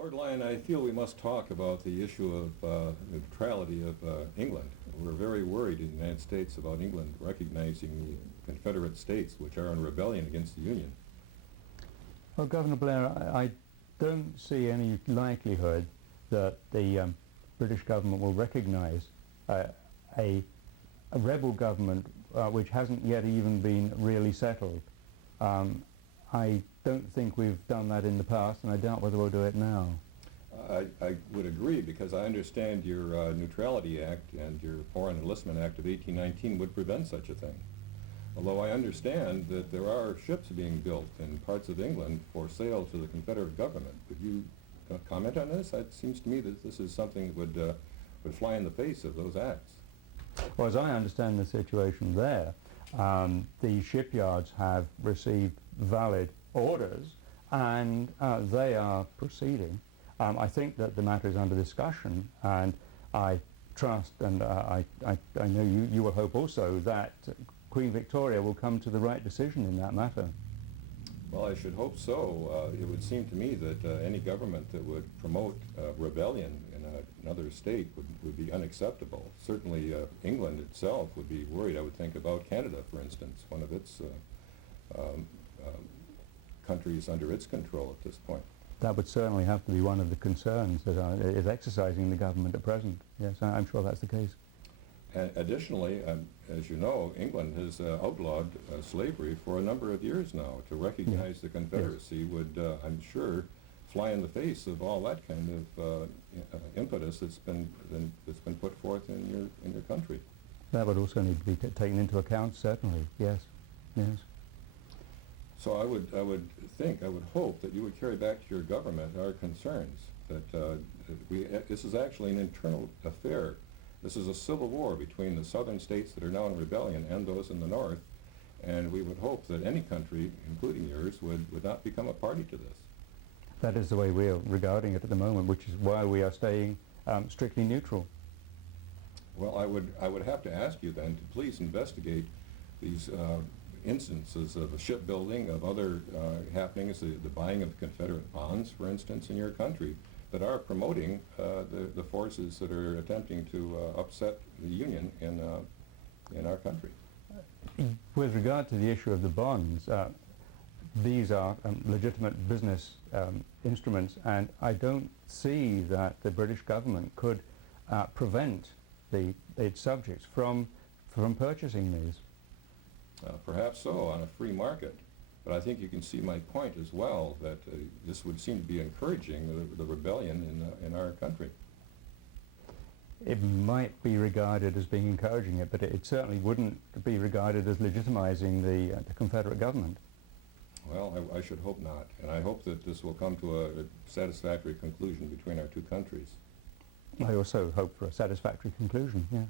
Lord Lyon, I feel we must talk about the issue of neutrality of England. We're very worried in the United States about England recognizing the Confederate States, which are in rebellion against the Union. Well, Governor Blair, I don't see any likelihood that the British government will recognize a rebel government which hasn't yet even been really settled. I don't think we've done that in the past, and I doubt whether we'll do it now. I would agree, because I understand your Neutrality Act and your Foreign Enlistment Act of 1819 would prevent such a thing. Although I understand that there are ships being built in parts of England for sale to the Confederate government. Could you comment on this? It seems to me that this is something that would fly in the face of those acts. Well, as I understand the situation there, the shipyards have received valid orders, and they are proceeding. I think that the matter is under discussion, and I trust, and I know you will hope also, that Queen Victoria will come to the right decision in that matter. Well, I should hope so. It would seem to me that any government that would promote rebellion in another state would be unacceptable. Certainly England itself would be worried, I would think, about Canada, for instance, one of its countries under its control at this point. That would certainly have to be one of the concerns that is exercising the government at present. Yes, I'm sure that's the case. Additionally, as you know, England has outlawed slavery for a number of years now. To recognize the Confederacy would, I'm sure, fly in the face of all that kind of impetus that's been put forth in your country. That would also need to be taken into account, certainly. Yes, yes. So I would hope that you would carry back to your government our concerns that this is actually an internal affair. This is a civil war between the southern states that are now in rebellion and those in the north, and we would hope that any country, including yours, would not become a party to this. That is the way we are regarding it at the moment, which is why we are staying strictly neutral. Well, I would have to ask you then to please investigate these instances of shipbuilding, of other happenings, the buying of Confederate bonds, for instance, in your country, that are promoting the forces that are attempting to upset the Union in our country. With regard to the issue of the bonds, these are legitimate business instruments, and I don't see that the British government could prevent its subjects from purchasing these. Perhaps so, on a free market. But I think you can see my point as well, that this would seem to be encouraging the rebellion in our country. It might be regarded as being encouraging it, but it certainly wouldn't be regarded as legitimizing the Confederate government. Well, I should hope not, and I hope that this will come to a satisfactory conclusion between our two countries. I also hope for a satisfactory conclusion, yes.